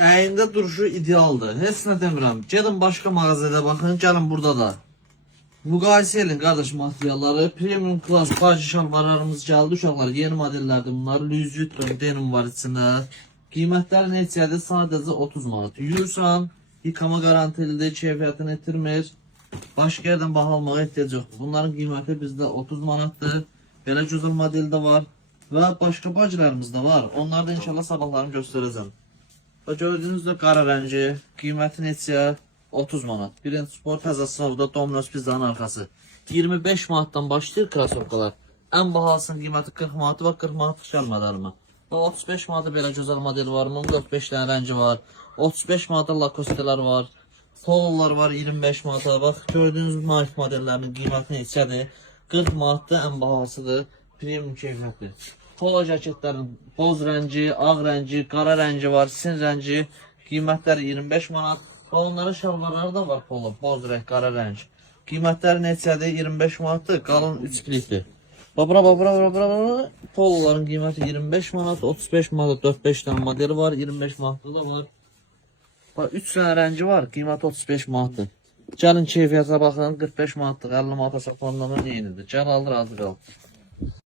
Əyində duruşu idealdır. Heç nə demirəm. Gedin başqa mağazada baxın, gəlin burada da. Müqayisə edin qardaş materialları. Premium class baji şalvarlarımız gəldi uşaqlar. Yeni modellərdir bunlar. Louis Vuitton denim var içində. Qiymətləri neçədir? Sadəcə 30 manat. Yuyursan, yıkama garantilidir, keyfiyyətini itirmir. Başqa yerdən baha almağa ehtiyac yoxdur. Bunların qiyməti bizdə 30 manatdır. Belə gözəl model də var. Və başqa bajilərimiz də var. Onları da inşallah sabahlarını göstərəcəm. Və gördüyünüzdə qara rəngi, qiyməti neçə? 30 manat. Birinci sport təzəsində Domino's pizzanın arxası. 25 manatdan başlayır krasovkalar. Ən bahasının qiyməti 40 manatı və 40 manat gəlmədi əlimə. 35 manata belə gözəl model var. Bunun 45 dənə rəngi var. 35 manata Lacoste'lər var. Pololar var 25 manata. Bax gördüyünüz Nike modellərinin qiyməti neçədir? 40 manatda ən bahasıdır. Premium keyfiyyətli. Polo jaketlərin boz rəngi, ağ rəngi, qara rəngi var, sin rəngi. Qiymətləri 25 manat. Və onların şalvarları da var polo, boz rəng, qara rəng. Qiymətləri neçədir? 25 manatdır, qalın 3 klikdir. Bura. Poloların qiyməti 25 manat, 35 manat, 4-5 dənə modeli var, 25 manatda da var. Bax 3 dənə rəngi var, qiyməti 35 manatdır. Gəlin keyfiyyətə baxın, 45 manatlıq 50 manata satılanlardan eynidir. Gəl alır, razı qal.